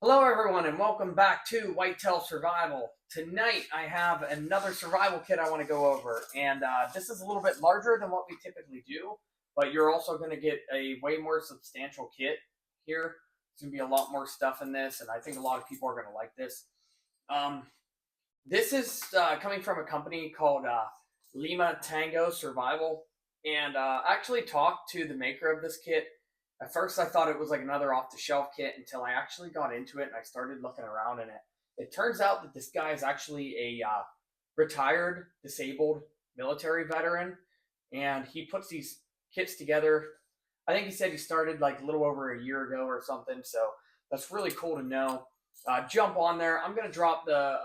Hello everyone and welcome back to Whitetail Survival. Tonight I have another survival kit I want to go over, and this is a little bit larger than what we typically do, but you're also going to get a way more substantial kit here. There's going to be a lot more stuff in this, and I think a lot of people are going to like this. Um, this is coming from a company called LIMA-TANGO Survival, and I actually talked to the maker of this kit. At first, I thought it was like another off-the-shelf kit until I actually got into it and I started looking around in it. It turns out that this guy is actually a retired, disabled military veteran, and he puts these kits together. I think he said he started like a little over a year ago or something, so that's really cool to know. Jump on there. I'm going to drop the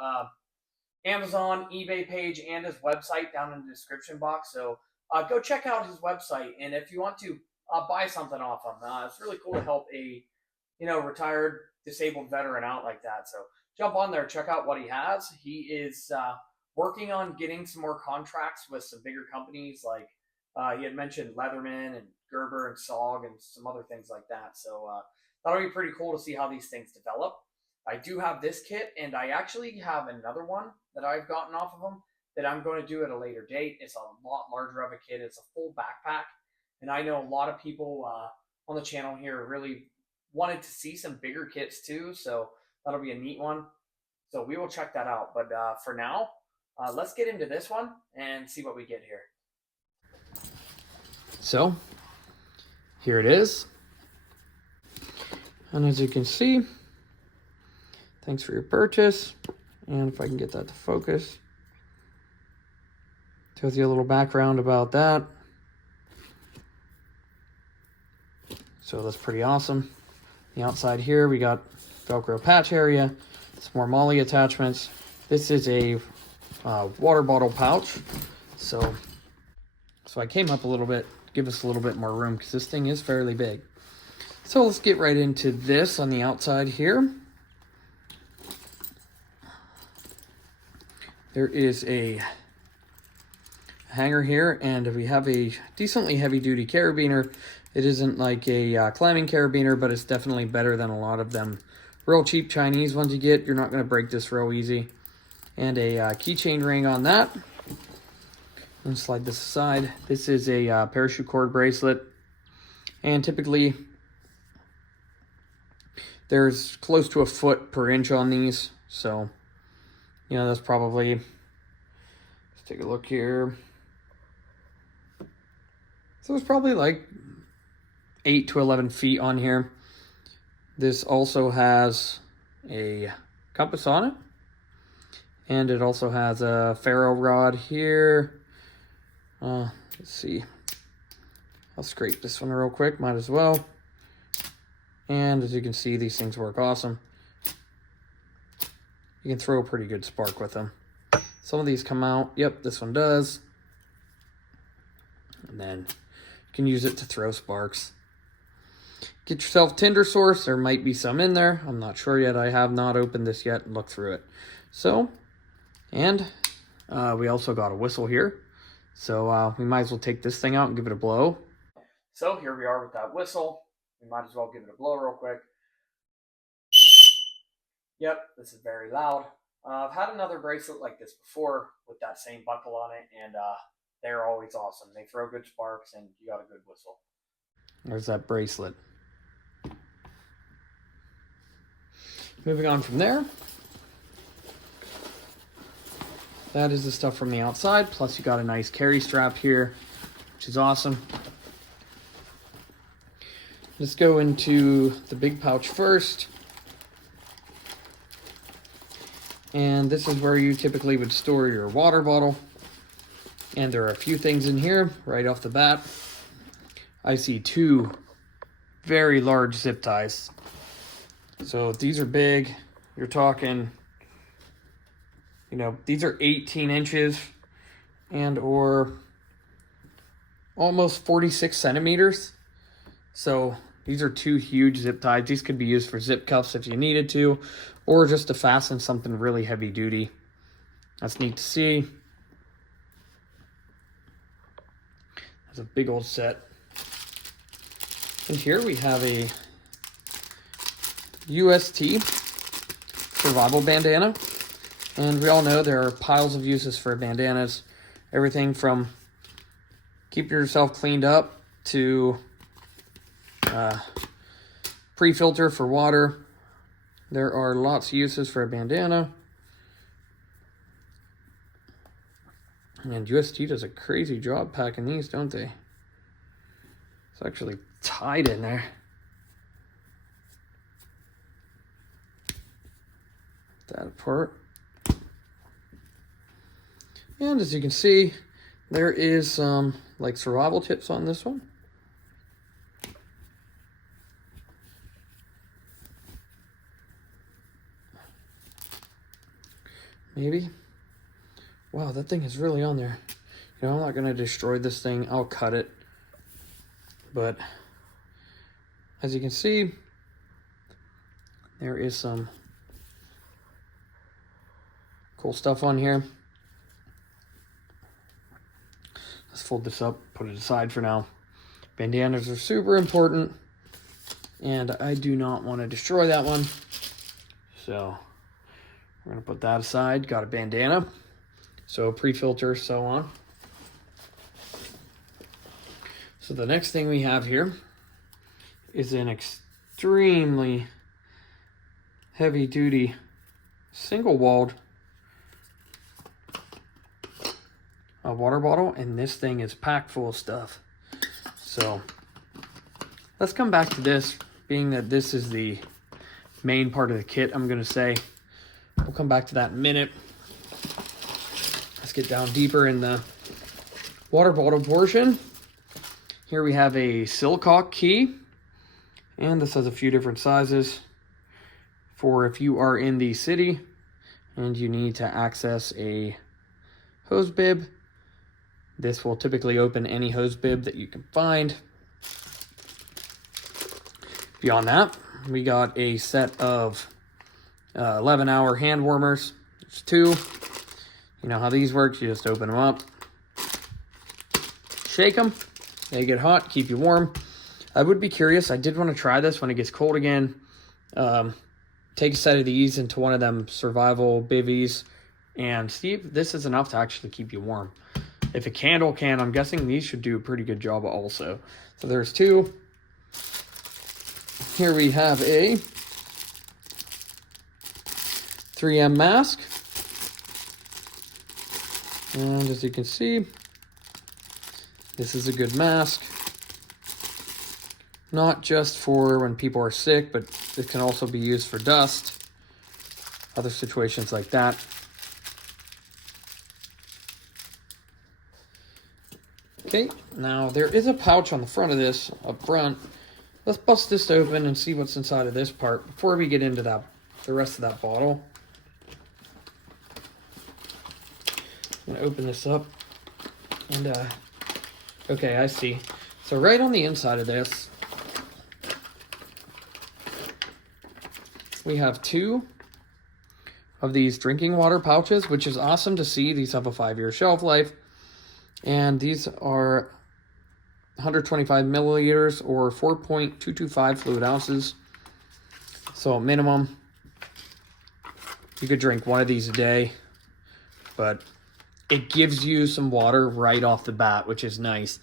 Amazon, eBay page, and his website down in the description box. So go check out his website, and if you want to buy something off him, it's really cool to help a retired disabled veteran out like that. So jump on there, check out what he has. He is working on getting some more contracts with some bigger companies, like he had mentioned Leatherman and Gerber and Sog and some other things like that. So that'll be pretty cool to see how these things develop. I do have this kit, and I actually have another one that I've gotten off of them that I'm going to do at a later date. It's a lot larger of a kit. It's a full backpack, and I know a lot of people on the channel here really wanted to see some bigger kits too, so that'll be a neat one. So we will check that out. But for now, let's get into this one and see what we get here. So here it is, and as you can see, thanks for your purchase. And if I can get that to focus, tells you a little background about that. So that's pretty awesome. The outside here, we got Velcro patch area, some more MOLLE attachments. This is a water bottle pouch. So I came up a little bit, give us a little bit more room because this thing is fairly big. So let's get right into this on the outside here. There is a hanger here, and we have a decently heavy-duty carabiner. It isn't like a climbing carabiner, but it's definitely better than a lot of them real cheap Chinese ones you get. You're not going to break this real easy. And a keychain ring on that. And slide this aside. This is a parachute cord bracelet, and typically there's close to a foot per inch on these, so that's probably, let's take a look here. So it's probably like 8 to 11 feet on here. This also has a compass on it, and it also has a ferro rod here. Let's see. I'll scrape this one real quick, might as well. And as you can see, these things work awesome. You can throw a pretty good spark with them. Some of these come out. Yep, this one does. And then you can use it to throw sparks. Get yourself tinder source. There might be some in there. I'm not sure yet. I have not opened this yet and looked through it. So, and we also got a whistle here. So we might as well take this thing out and give it a blow. So here we are with that whistle. We might as well give it a blow real quick. Yep, this is very loud. I've had another bracelet like this before with that same buckle on it, and they're always awesome. They throw good sparks, and you got a good whistle. There's that bracelet. Moving on from there. That is the stuff from the outside, plus you got a nice carry strap here, which is awesome. Let's go into the big pouch first. And this is where you typically would store your water bottle. And there are a few things in here right off the bat. I see 2 very large zip ties. So these are big. You're talking, these are 18 inches and or almost 46 centimeters. So these are 2 huge zip ties. These could be used for zip cuffs if you needed to, or just to fasten something really heavy duty. That's neat to see. That's a big old set. And here we have a UST survival bandana. And we all know there are piles of uses for bandanas. Everything from keep yourself cleaned up to pre-filter for water. There are lots of uses for a bandana. And UST does a crazy job packing these, don't they? It's actually tied in there. That apart. And as you can see, there is some like survival tips on this one. Maybe. Wow, that thing is really on there. You know, I'm not going to destroy this thing. I'll cut it. But as you can see, there is some cool stuff on here. Let's fold this up, put it aside for now. Bandanas are super important, and I do not want to destroy that one. So we're going to put that aside. Got a bandana. So pre-filter, so on. So the next thing we have here is an extremely heavy duty single walled water bottle, and this thing is packed full of stuff. So let's come back to this, being that this is the main part of the kit. I'm going to say we'll come back to that in a minute. Let's get down deeper in the water bottle portion. Here we have a silicock key, and this has a few different sizes for if you are in the city and you need to access a hose bib. This will typically open any hose bib that you can find. Beyond that, we got a set of 11-hour hand warmers. There's two. You know how these work. You just open them up, shake them, they get hot, keep you warm. I would be curious. I did want to try this when it gets cold again. Take a set of these into one of them survival bivvies and see if this is enough to actually keep you warm. If a candle can, I'm guessing these should do a pretty good job also. So there's two. Here we have a 3M mask. And as you can see, this is a good mask. Not just for when people are sick, but it can also be used for dust, other situations like that. Okay, now there is a pouch on the front of this, up front. Let's bust this open and see what's inside of this part before we get into the rest of that bottle. I'm gonna open this up, and okay, I see. So right on the inside of this, we have two of these drinking water pouches, which is awesome to see. These have a 5-year shelf life. And these are 125 milliliters or 4.225 fluid ounces. So minimum, you could drink one of these a day, but it gives you some water right off the bat, which is nice.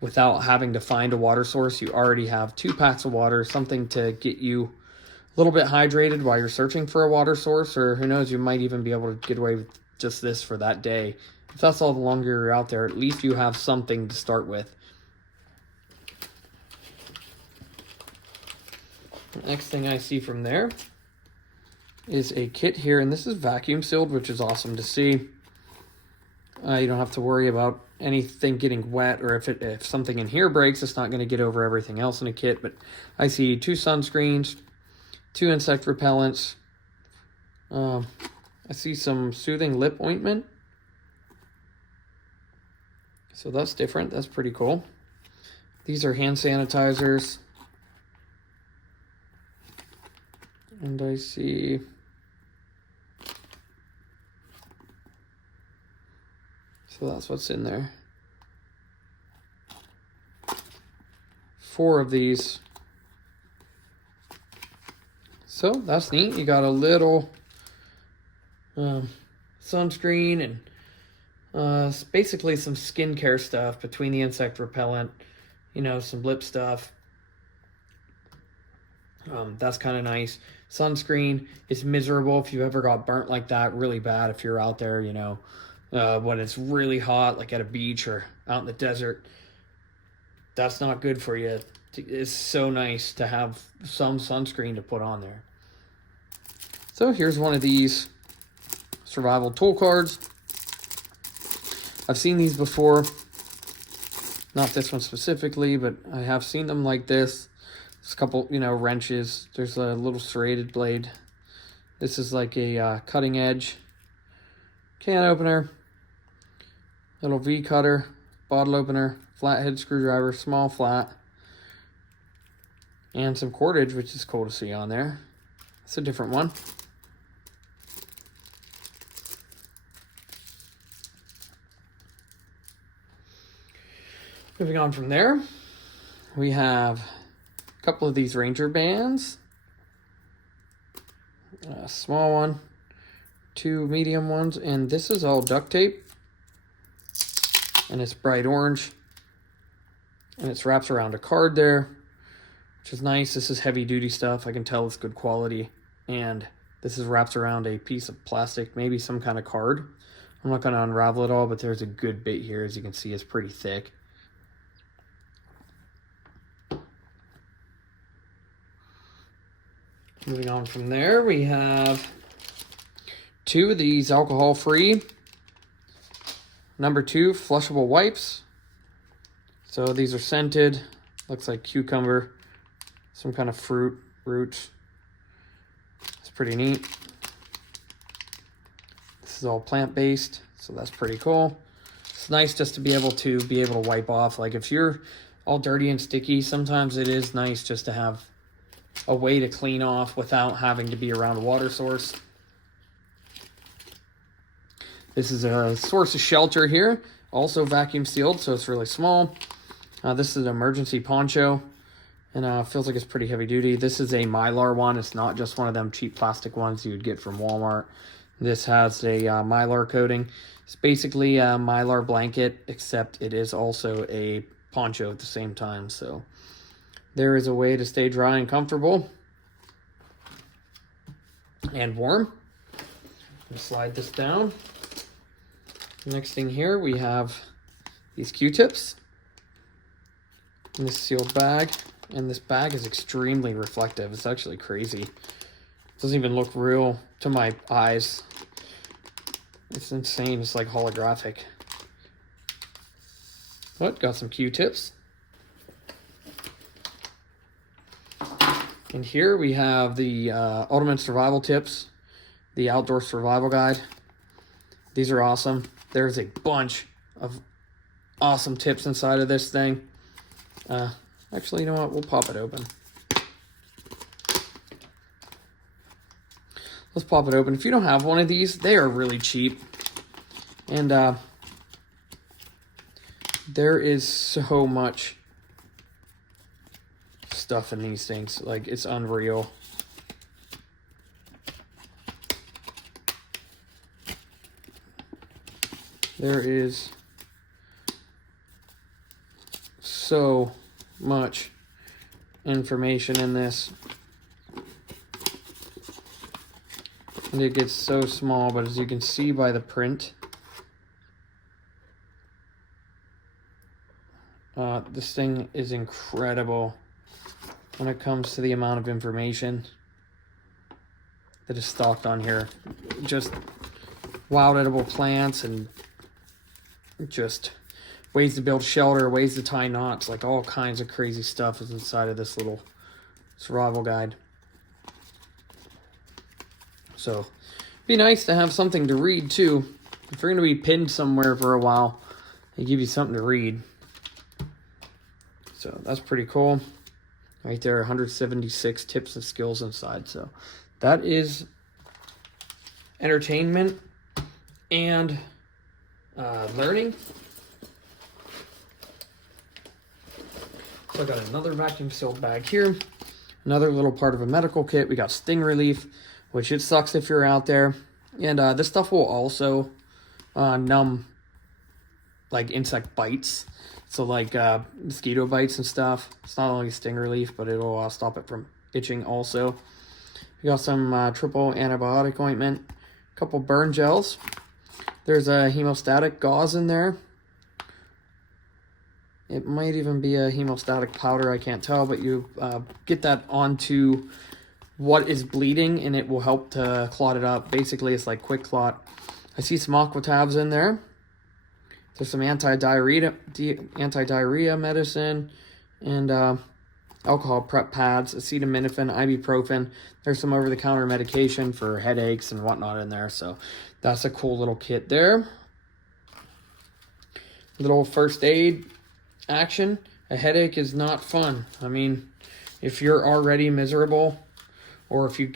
Without having to find a water source, you already have 2 packs of water, something to get you a little bit hydrated while you're searching for a water source, or who knows, you might even be able to get away with just this for that day. If that's all the longer you're out there, at least you have something to start with. The next thing I see from there is a kit here, and this is vacuum sealed, which is awesome to see. You don't have to worry about anything getting wet, or if something in here breaks, it's not going to get over everything else in a kit. But I see 2 sunscreens, 2 insect repellents. I see some soothing lip ointment. So that's different. That's pretty cool. These are hand sanitizers. And I see so that's what's in there. 4 of these So that's neat. You got a little sunscreen and basically some skincare stuff between the insect repellent, you know, some lip stuff. That's kind of nice. Sunscreen is miserable if you ever got burnt like that, really bad if you're out there, you know, when it's really hot, like at a beach or out in the desert. That's not good for you. It's so nice to have some sunscreen to put on there. So here's one of these survival tool cards. I've seen these before. Not this one specifically, but I have seen them like this. There's a couple, you know, wrenches. There's a little serrated blade. This is like a cutting edge can opener, little V cutter, bottle opener, flathead screwdriver, small flat, and some cordage, which is cool to see on there. It's a different one. Moving on from there, we have a couple of these Ranger bands. A small one, 2 medium ones, and this is all duct tape. And it's bright orange. And it's wraps around a card there, which is nice. This is heavy duty stuff. I can tell it's good quality. And this is wraps around a piece of plastic, maybe some kind of card. I'm not going to unravel it all, but there's a good bit here. As you can see, it's pretty thick. Moving on from there, we have 2 of these alcohol-free #2 flushable wipes. So these are scented. Looks like cucumber, some kind of fruit, roots. It's pretty neat. This is all plant-based, so that's pretty cool. It's nice just to be able to wipe off. Like if you're all dirty and sticky, sometimes it is nice just to have a way to clean off without having to be around a water source. This is a source of shelter here, also vacuum sealed, so it's really small. This is an emergency poncho, and feels like it's pretty heavy duty. This is a Mylar one. It's not just one of them cheap plastic ones you would get from Walmart. This has a Mylar coating. It's basically a Mylar blanket, except it is also a poncho at the same time, so there is a way to stay dry and comfortable and warm. Slide this down. Next thing here, we have these Q-tips in this sealed bag. And this bag is extremely reflective. It's actually crazy. It doesn't even look real to my eyes. It's insane. It's like holographic. But got some Q-tips. And here we have the Ultimate Survival Tips, the Outdoor Survival Guide. These are awesome. There's a bunch of awesome tips inside of this thing. Actually, you know what? We'll pop it open. Let's pop it open. If you don't have one of these, they are really cheap. And there is so much stuff in these things. Like, it's unreal. There is so much information in this. And it gets so small, but as you can see by the print, this thing is incredible when it comes to the amount of information that is stocked on here. Just wild edible plants and just ways to build shelter, ways to tie knots, like all kinds of crazy stuff is inside of this little survival guide. So be nice to have something to read too. If you're going to be pinned somewhere for a while, they give you something to read. So that's pretty cool. Right there, 176 tips and skills inside. So that is entertainment and learning. So I got another vacuum sealed bag here. Another little part of a medical kit, we got sting relief, which it sucks if you're out there. And this stuff will also numb like insect bites. So like mosquito bites and stuff. It's not only sting relief, but it'll stop it from itching also. We got some triple antibiotic ointment, a couple burn gels. There's a hemostatic gauze in there. It might even be a hemostatic powder, I can't tell, but you get that onto what is bleeding and it will help to clot it up. Basically, it's like quick clot. I see some aqua tabs in there. There's some anti-diarrhea medicine and alcohol prep pads, acetaminophen, ibuprofen. There's some over-the-counter medication for headaches and whatnot in there. So that's a cool little kit there. Little first aid action. A headache is not fun. I mean, if you're already miserable, or if you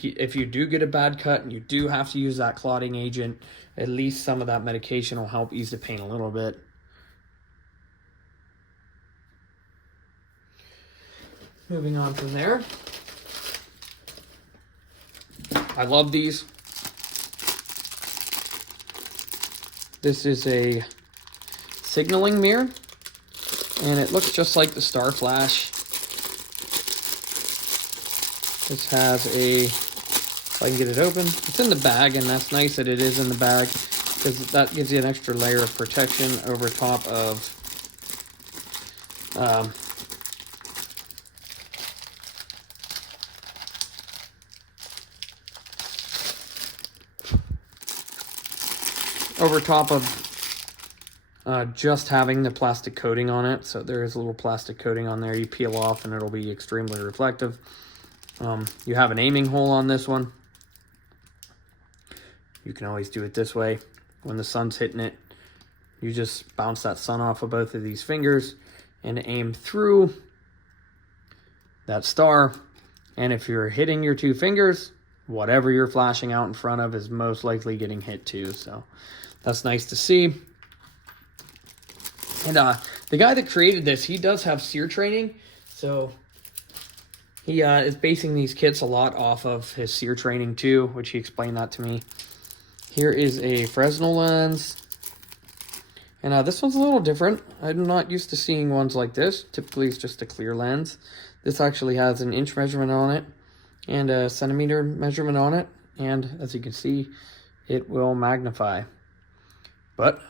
do get a bad cut and you do have to use that clotting agent, at least some of that medication will help ease the pain a little bit. Moving on from there. I love these. This is a signaling mirror, and it looks just like the Star Flash. This has a, if I can get it open, it's in the bag, and that's nice that it is in the bag, because that gives you an extra layer of protection over top of just having the plastic coating on it. So there is a little plastic coating on there. You peel off and it'll be extremely reflective. You have an aiming hole on this one. You can always do it this way. When the sun's hitting it, you just bounce that sun off of both of these fingers and aim through that star. And if you're hitting your two fingers, whatever you're flashing out in front of is most likely getting hit too. So that's nice to see. And the guy that created this, he does have SEER training. So he is basing these kits a lot off of his SEER training too, which he explained that to me. Here is a Fresnel lens. And this one's a little different. I'm not used to seeing ones like this. Typically it's just a clear lens. This actually has an inch measurement on it and a centimeter measurement on it. And as you can see, it will magnify. But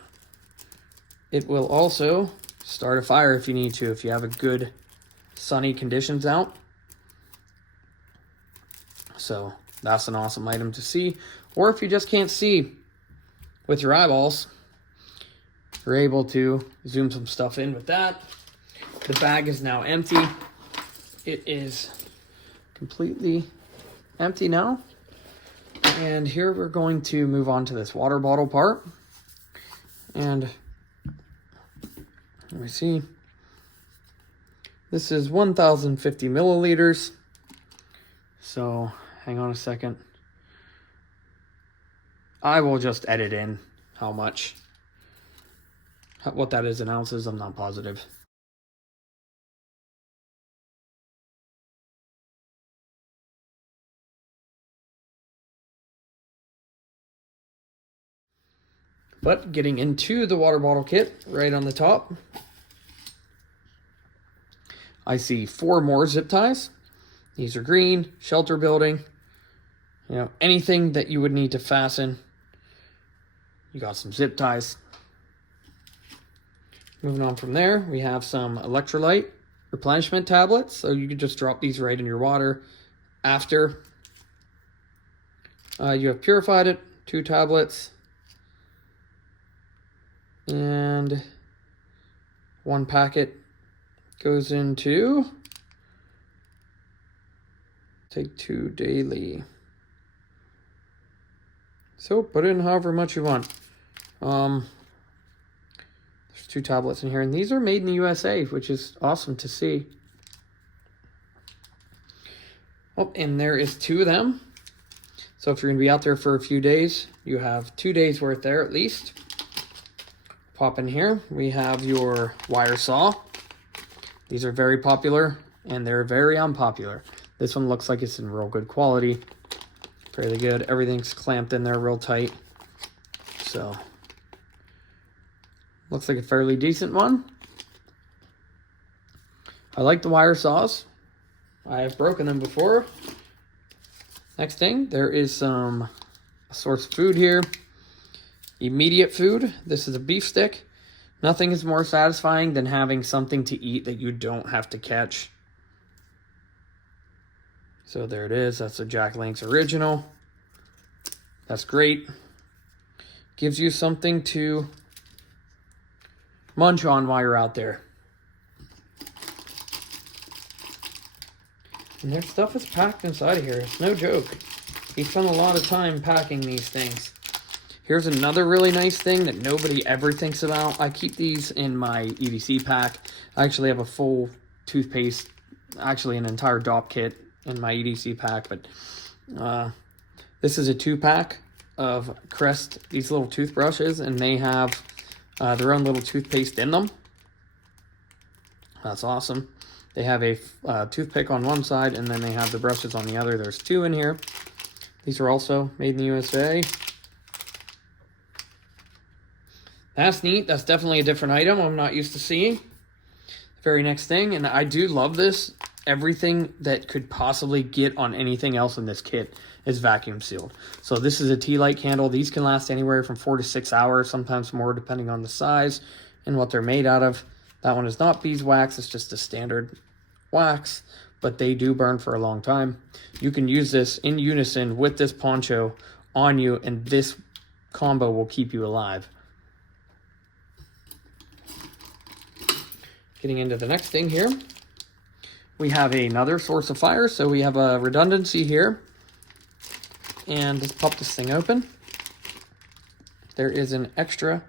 it will also start a fire if you need to, if you have a good sunny conditions out. So that's an awesome item to see. Or if you just can't see with your eyeballs, you're able to zoom some stuff in with that. The bag is now empty. It is completely empty now. And here we're going to move on to this water bottle part. And let me see. This is 1,050 milliliters. So hang on a second. I will just edit in how much, what that is in ounces. I'm not positive. But getting into the water bottle kit, right on the top, I see 4 more zip ties. These are green, shelter building, you know, anything that you would need to fasten. You got some zip ties. Moving on from there, we have some electrolyte replenishment tablets. So you can just drop these right in your water after you have purified it. 2 tablets. And 1 packet goes into take 2 daily. So put in however much you want. There's 2 tablets in here, and these are made in the USA, which is awesome to see. Oh, and there is 2 of them. So if you're gonna be out there for a few days, you have 2 days worth there at least. Pop in here, we have your wire saw. These are very popular and they're very unpopular. This one looks like it's in real good quality. Fairly good. Everything's clamped in there real tight. So, looks like a fairly decent one. I like the wire saws. I have broken them before. Next thing, there is a source of food here. Immediate food. This is a beef stick. Nothing is more satisfying than having something to eat that you don't have to catch. So there it is. That's a Jack Link's original. That's great. Gives you something to munch on while you're out there. And their stuff is packed inside of here. It's no joke. He spent a lot of time packing these things. Here's another really nice thing that nobody ever thinks about. I keep these in my EDC pack. I actually have a full toothpaste, actually an entire DOP kit in my EDC pack, but this is a 2-pack of Crest, these little toothbrushes, and they have their own little toothpaste in them. That's awesome. They have a toothpick on one side, and then they have the brushes on the other. There's 2 in here. These are also made in the USA. That's neat. That's definitely a different item I'm not used to seeing. Very next thing, and I do love this. Everything that could possibly get on anything else in this kit is vacuum sealed. So this is a tea light candle. These can last anywhere from 4 to 6 hours, sometimes more depending on the size and what they're made out of. That one is not beeswax, it's just a standard wax, but they do burn for a long time. You can use this in unison with this poncho on you, and this combo will keep you alive. Getting into the next thing here, we have another source of fire. So we have a redundancy here. And let's pop this thing open. There is an extra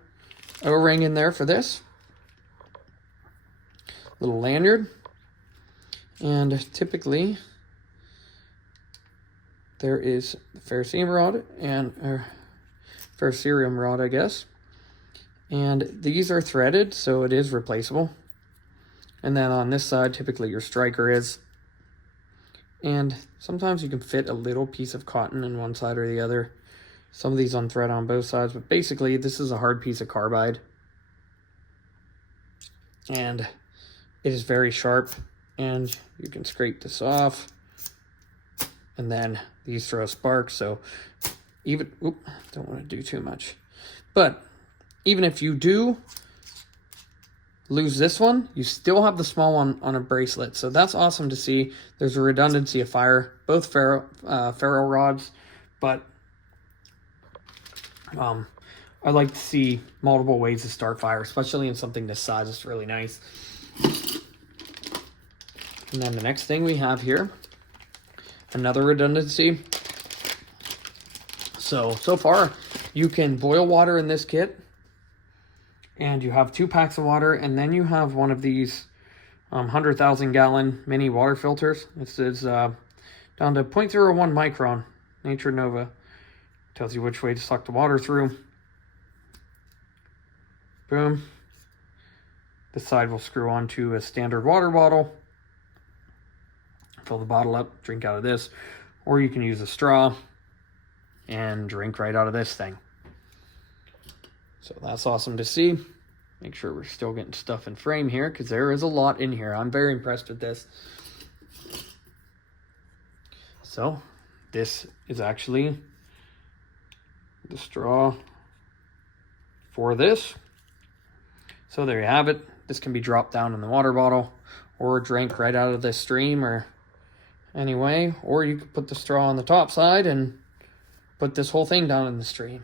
O-ring in there for this. Little lanyard. And typically, there is the ferrocerium rod and ferrocerium rod, I guess. And these are threaded, so it is replaceable. And then on this side, typically your striker is. And sometimes you can fit a little piece of cotton in one side or the other. Some of these on thread on both sides, but basically this is a hard piece of carbide. And it is very sharp, and you can scrape this off. And then these throw sparks, so even, don't want to do too much. But even if you do lose this one, you still have the small one on a bracelet, so that's awesome to see. There's a redundancy of fire, both ferro rods, but I like to see multiple ways to start fire, especially in something this size. It's really nice. And then the next thing we have here, another redundancy. So far you can boil water in this kit. And you have 2 packs of water, and then you have one of these 100,000 gallon mini water filters. This is down to 0.01 micron, Nature Nova. Tells you which way to suck the water through. Boom. This side will screw onto a standard water bottle. Fill the bottle up, drink out of this. Or you can use a straw and drink right out of this thing. So that's awesome to see. Make sure we're still getting stuff in frame here, because there is a lot in here. I'm very impressed with this. So this is actually the straw for this. So there you have it. This can be dropped down in the water bottle or drank right out of the stream or anyway. Or you could put the straw on the top side and put this whole thing down in the stream.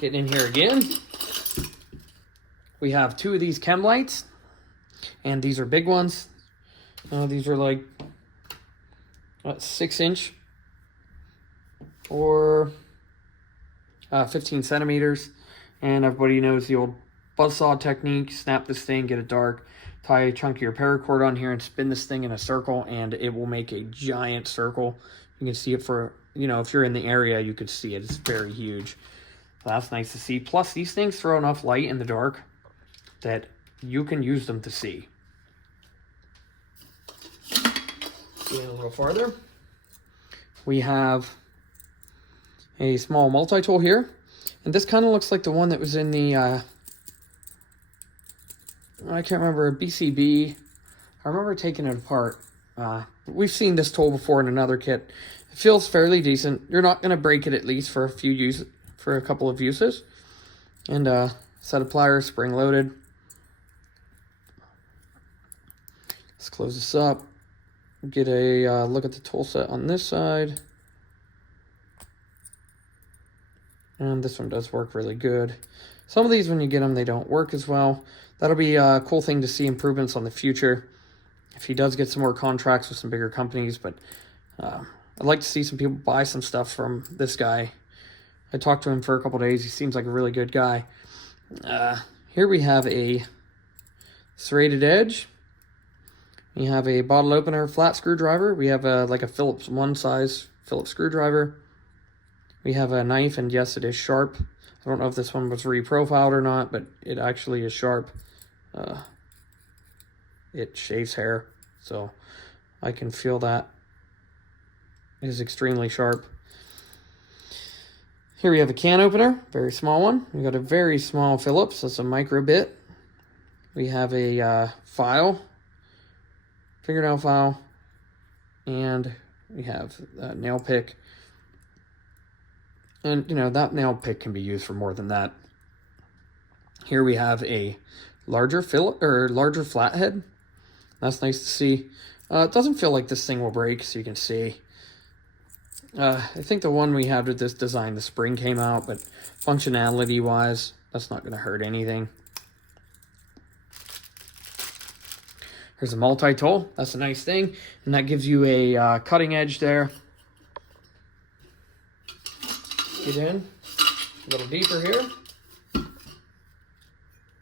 Getting in here again, we have 2 of these chem lights, and these are big ones. These are like 6-inch or 15 centimeters, and everybody knows the old buzzsaw technique. Snap this thing, get it dark, tie a chunk of your paracord on here and spin this thing in a circle, and it will make a giant circle. You can see it for, if you're in the area, you could see it. It's very huge. So that's nice to see. Plus, these things throw enough light in the dark that you can use them to see. Going a little farther, we have a small multi-tool here, and this kind of looks like the one that was in the I can't remember, BCB. I remember taking it apart. We've seen this tool before in another kit. It feels fairly decent. You're not going to break it, at least for a couple of uses. And set of pliers, spring loaded. Let's close this up. Get a look at the tool set on this side. And this one does work really good. Some of these, when you get them, they don't work as well. That'll be a cool thing to see improvements on the future if he does get some more contracts with some bigger companies. But I'd like to see some people buy some stuff from this guy. I talked to him for a couple days. He seems like a really good guy. Here we have a serrated edge. We have a bottle opener flat screwdriver. We have like a Phillips 1 size Phillips screwdriver. We have a knife, and yes, it is sharp. I don't know if this one was reprofiled or not, but it actually is sharp. It shaves hair, so I can feel that. It is extremely sharp. Here we have a can opener, very small one. We got a very small Phillips, that's a micro bit. We have a file, fingernail file, and we have a nail pick. And, you know, that nail pick can be used for more than that. Here we have a larger flathead. That's nice to see. It doesn't feel like this thing will break, so you can see. I think the one we had with this design, the spring came out, but functionality-wise, that's not going to hurt anything. Here's a multi-tool. That's a nice thing, and that gives you a cutting edge there. Get in a little deeper here.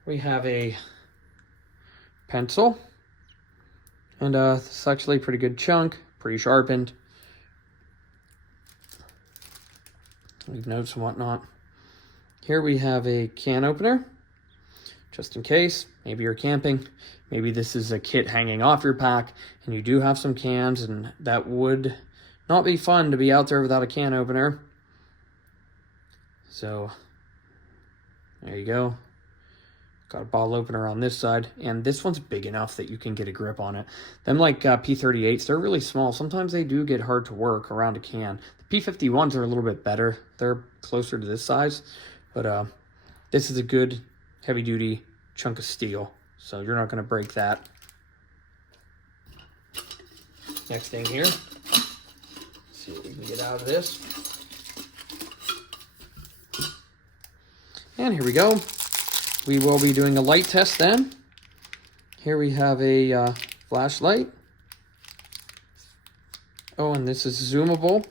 We have a pencil, and it's actually a pretty good chunk, pretty sharpened. Leave notes and whatnot. Here we have a can opener, just in case. Maybe you're camping. Maybe this is a kit hanging off your pack, and you do have some cans, and that would not be fun to be out there without a can opener. So, there you go. Got a bottle opener on this side, and this one's big enough that you can get a grip on it. Them like P38s, they're really small. Sometimes they do get hard to work around a can. The P51s are a little bit better. They're closer to this size, but this is a good heavy-duty chunk of steel, so you're not going to break that. Next thing here, let's see what we can get out of this. And here we go. We will be doing a light test then. Here we have a flashlight. Oh, and this is zoomable.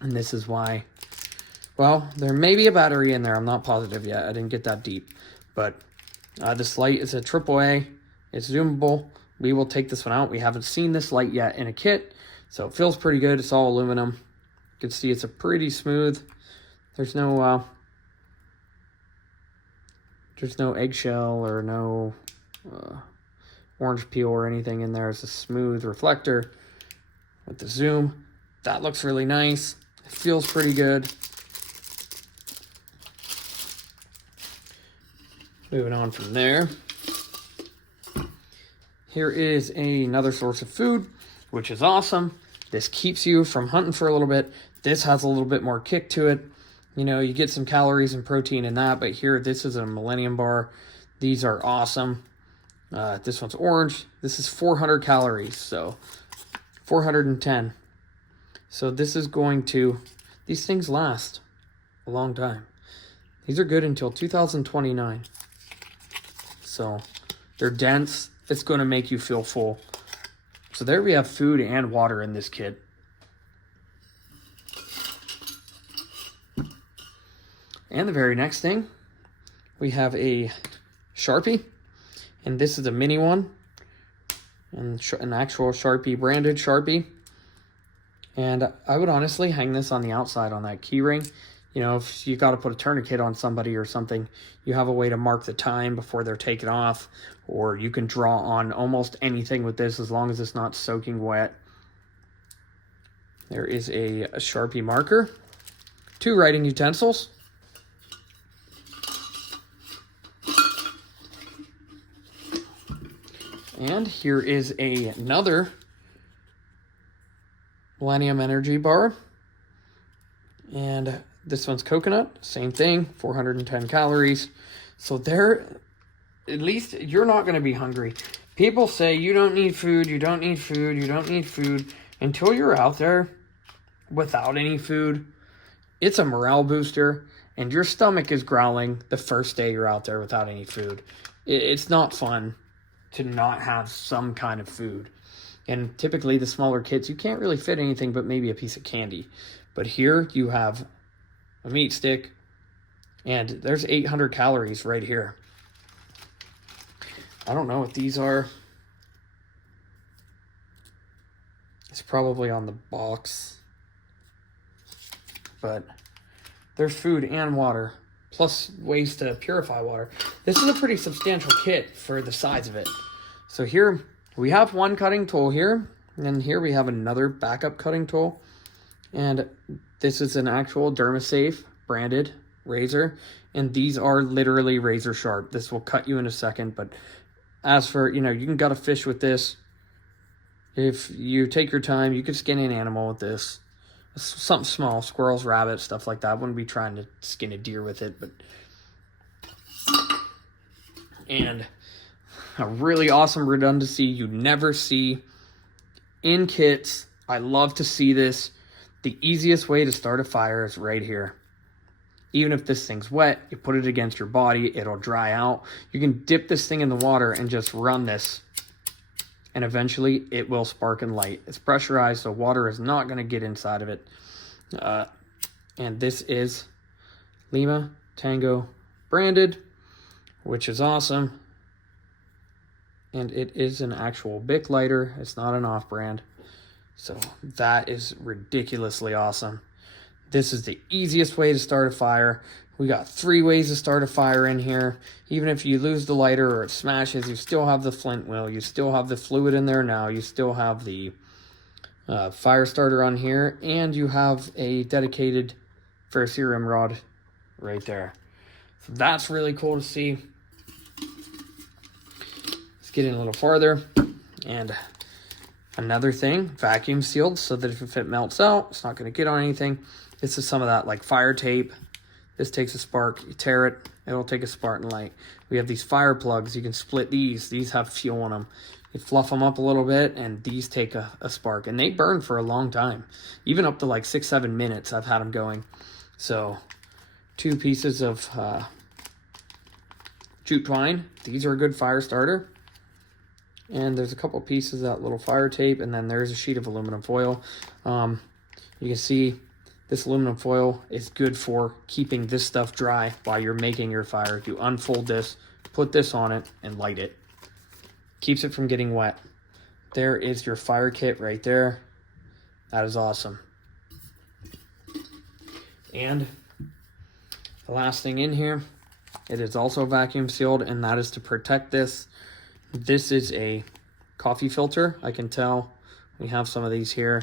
And this is why, well, there may be a battery in there. I'm not positive yet. I didn't get that deep. But this light is a AAA. It's zoomable. We will take this one out. We haven't seen this light yet in a kit, so it feels pretty good. It's all aluminum. You can see it's a pretty smooth. There's no eggshell or no orange peel or anything in there. It's a smooth reflector with the zoom. That looks really nice. It feels pretty good. Moving on from there. Here is another source of food, which is awesome. This keeps you from hunting for a little bit. This has a little bit more kick to it. You know, you get some calories and protein in that, but here, this is a Millennium bar. These are awesome. This one's orange. This is 400 calories, so 410. So this is going to, these things last a long time. These are good until 2029. So they're dense. It's going to make you feel full. So there we have food and water in this kit. And the very next thing, we have a Sharpie. And this is a mini one. And an actual Sharpie, branded Sharpie. And I would honestly hang this on the outside on that key ring. You know, if you got to put a tourniquet on somebody or something, you have a way to mark the time before they're taken off, or you can draw on almost anything with this as long as it's not soaking wet. There is a Sharpie marker, 2 writing utensils, and here is another Millennium Energy bar. And this one's coconut, same thing, 410 calories. So there, at least you're not going to be hungry. People say you don't need food, you don't need food, you don't need food. Until you're out there without any food, it's a morale booster, and your stomach is growling the first day you're out there without any food. It's not fun to not have some kind of food. And typically the smaller kits, you can't really fit anything but maybe a piece of candy. But here you have a meat stick, and there's 800 calories right here. I don't know what these are. It's probably on the box. But there's food and water, plus ways to purify water. This is a pretty substantial kit for the size of it. So here we have one cutting tool here, and here we have another backup cutting tool. And this is an actual DermaSafe branded razor, and these are literally razor sharp. This will cut you in a second, but as for, you know, you can gut a fish with this. If you take your time, you could skin an animal with this. Something small, squirrels, rabbits, stuff like that. I wouldn't be trying to skin a deer with it, but... And a really awesome redundancy you never see in kits. I love to see this. The easiest way to start a fire is right here. Even if this thing's wet, you put it against your body, it'll dry out. You can dip this thing in the water and just run this, and eventually it will spark and light. It's pressurized, so water is not going to get inside of it. And this is LIMA-TANGO branded, which is awesome. And it is an actual Bic lighter. It's not an off-brand. So that is ridiculously awesome. This is the easiest way to start a fire. We got 3 ways to start a fire in here. Even if you lose the lighter or it smashes, you still have the flint wheel. You still have the fluid in there now. You still have the fire starter on here. And you have a dedicated ferrocerium rod right there. So that's really cool to see. Let's get in a little farther. And another thing, vacuum sealed so that if it melts out, it's not going to get on anything. This is some of that like fire tape. This takes a spark, you tear it, it'll take a spark and light. We have these fire plugs, you can split these. These have fuel in them. You fluff them up a little bit and these take a spark. And they burn for a long time. Even up to like 6-7 minutes I've had them going. So 2 pieces of jute twine. These are a good fire starter. And there's a couple pieces of that little fire tape, and then there's a sheet of aluminum foil. You can see this aluminum foil is good for keeping this stuff dry while you're making your fire. You unfold this, put this on it, and light it. Keeps it from getting wet. There is your fire kit right there. That is awesome. And the last thing in here, it is also vacuum sealed, and that is to protect this. This is a coffee filter. I can tell we have some of these here.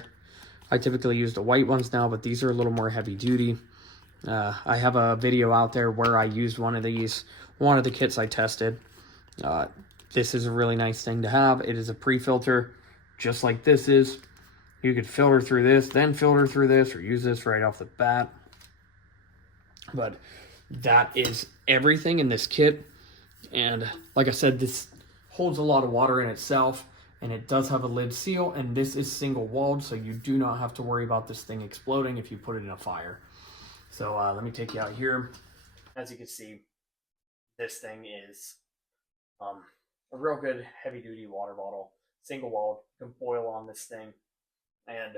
I typically use the white ones now, but these are a little more heavy duty. I have a video out there where I used one of these, one of the kits I tested. This is a really nice thing to have. It is a pre-filter, just like this is. You could filter through this, then filter through this, or use this right off the bat. But that is everything in this kit. And like I said, this holds a lot of water in itself, and it does have a lid seal, and this is single walled, so you do not have to worry about this thing exploding if you put it in a fire. So let me take you out here. As you can see, this thing is a real good heavy duty water bottle, single walled. You can boil on this thing. And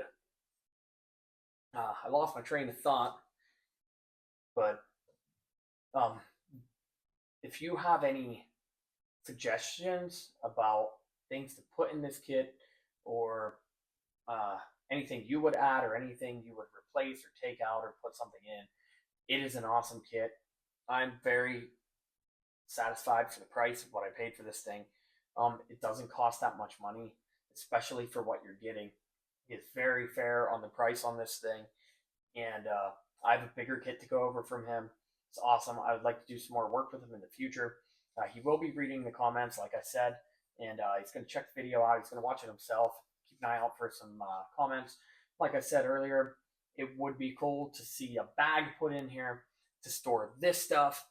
I lost my train of thought, but if you have any suggestions about things to put in this kit, or anything you would add, or anything you would replace or take out or put something in, It is an awesome kit. I'm very satisfied for the price of what I paid for this thing. It doesn't cost that much money, especially for what you're getting. It's very fair on the price on this thing, and I have a bigger kit to go over from him. It's awesome. I would like to do some more work with him in the future. He will be reading the comments, like I said, and he's going to check the video out. He's going to watch it himself. Keep an eye out for some comments. Like I said earlier, it would be cool to see a bag put in here to store this stuff.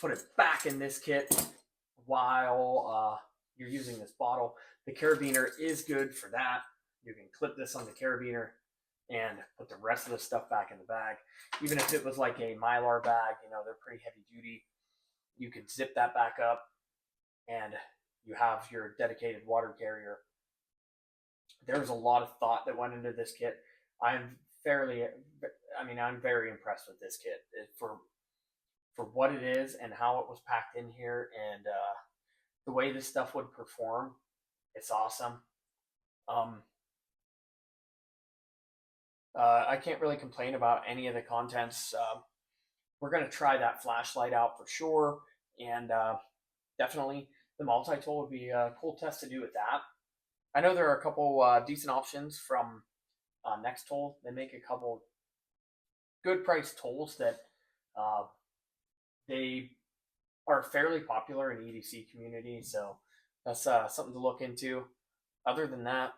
Put it back in this kit while you're using this bottle. The carabiner is good for that. You can clip this on the carabiner and put the rest of the stuff back in the bag. Even if it was like a Mylar bag, you know, they're pretty heavy duty. You could zip that back up and you have your dedicated water carrier. There's a lot of thought that went into this kit. I'm very impressed with this kit for what it is and how it was packed in here, and the way this stuff would perform. It's awesome. I can't really complain about any of the contents. We're going to try that flashlight out for sure, and definitely the multi-tool would be a cool test to do with that. I know there are a couple decent options from Next Tool. They make a couple good price tools that they are fairly popular in EDC community, so that's something to look into. Other than that,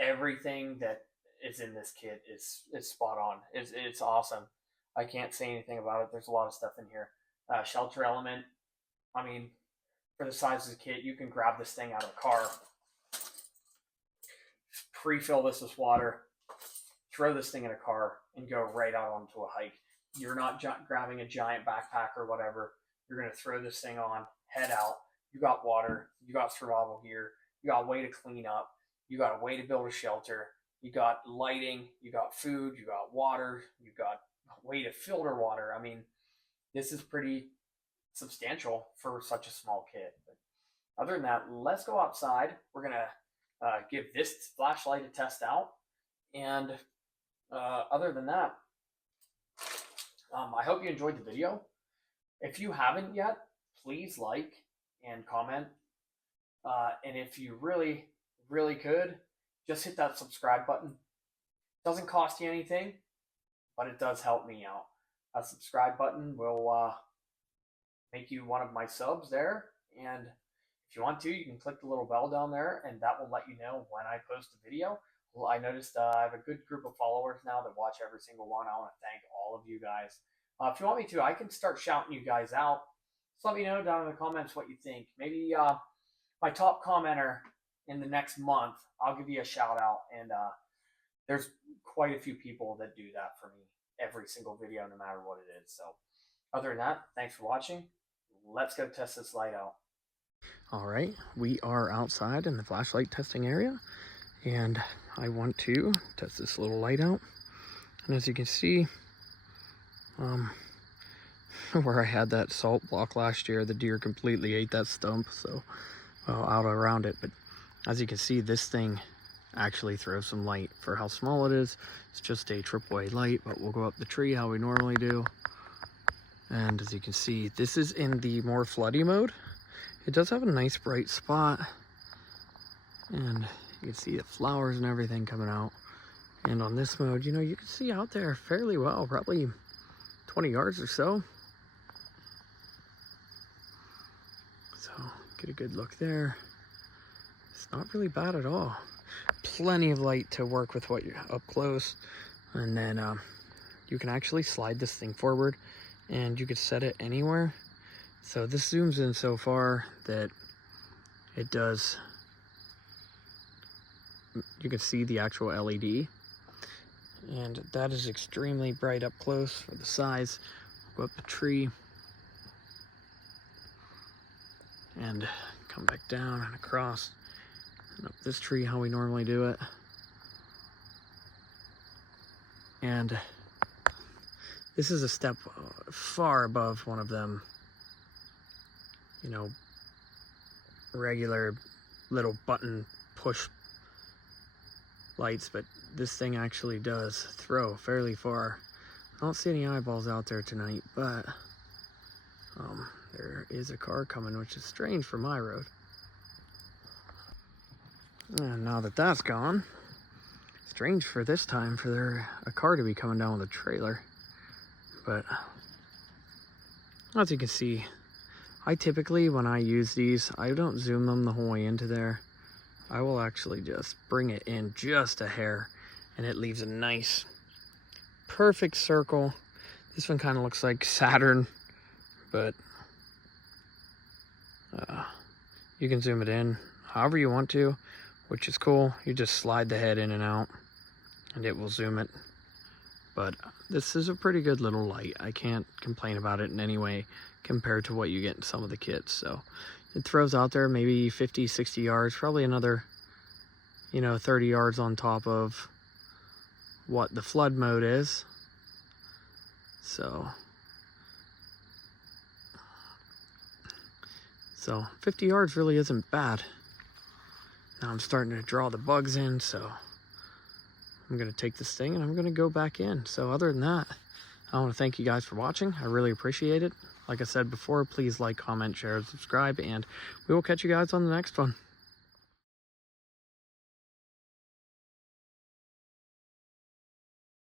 everything that is in this kit is spot on. It's awesome. I can't say anything about it. There's a lot of stuff in here. Shelter element. I mean, for the size of the kit, you can grab this thing out of the car, pre-fill this with water, throw this thing in a car, and go right out onto a hike. You're not grabbing a giant backpack or whatever. You're going to throw this thing on, head out. You got water. You got survival gear. You got a way to clean up. You got a way to build a shelter. You got lighting. You got food. You got water. You got a way to filter water. I mean, this is pretty substantial for such a small kit. But other than that, let's go outside. We're going to give this flashlight a test out. And other than that, I hope you enjoyed the video. If you haven't yet, please like and comment. And if you really, really could, just hit that subscribe button. It doesn't cost you anything, but it does help me out. A subscribe button will make you one of my subs there. And if you want to, you can click the little bell down there, and that will let you know when I post a video. Well, I noticed I have a good group of followers now that watch every single one. I want to thank all of you guys. If you want me to, I can start shouting you guys out. Just let me know down in the comments what you think. Maybe my top commenter in the next month, I'll give you a shout out. And there's quite a few people that do that for me every single video, no matter what it is. So other than that, thanks for watching. Let's go test this light out. All right, we are outside in the flashlight testing area, and I want to test this little light out. And as you can see, where I had that salt block last year, the deer completely ate that stump, so out around it. But as you can see, this thing actually throws some light. For how small it is, it's just a AAA light, but we'll go up the tree how we normally do. And as you can see, this is in the more floody mode. It does have a nice bright spot, and you can see the flowers and everything coming out. And on this mode, you know, you can see out there fairly well, probably 20 yards or so. So get a good look there. It's not really bad at all. Plenty of light to work with what you're up close. And then you can actually slide this thing forward, and you could set it anywhere. So this zooms in so far that it does, you can see the actual LED. And that is extremely bright up close for the size. Go up the tree and come back down and across and up this tree how we normally do it. And this is a step far above one of them, you know, regular little button push lights, but this thing actually does throw fairly far. I don't see any eyeballs out there tonight, but there is a car coming, which is strange for my road. And now that that's gone, strange for this time for a car to be coming down with a trailer. But as you can see, I typically, when I use these, I don't zoom them the whole way into there. I will actually just bring it in just a hair, and it leaves a nice, perfect circle. This one kind of looks like Saturn, but you can zoom it in however you want to, which is cool. You just slide the head in and out, and it will zoom it. But this is a pretty good little light. I can't complain about it in any way compared to what you get in some of the kits. So it throws out there maybe 50, 60 yards, probably another, 30 yards on top of what the flood mode is. So 50 yards really isn't bad. Now I'm starting to draw the bugs in, so I'm going to take this thing and I'm going to go back in. So other than that, I want to thank you guys for watching. I really appreciate it. Like I said before, please like, comment, share, and subscribe, and we will catch you guys on the next one.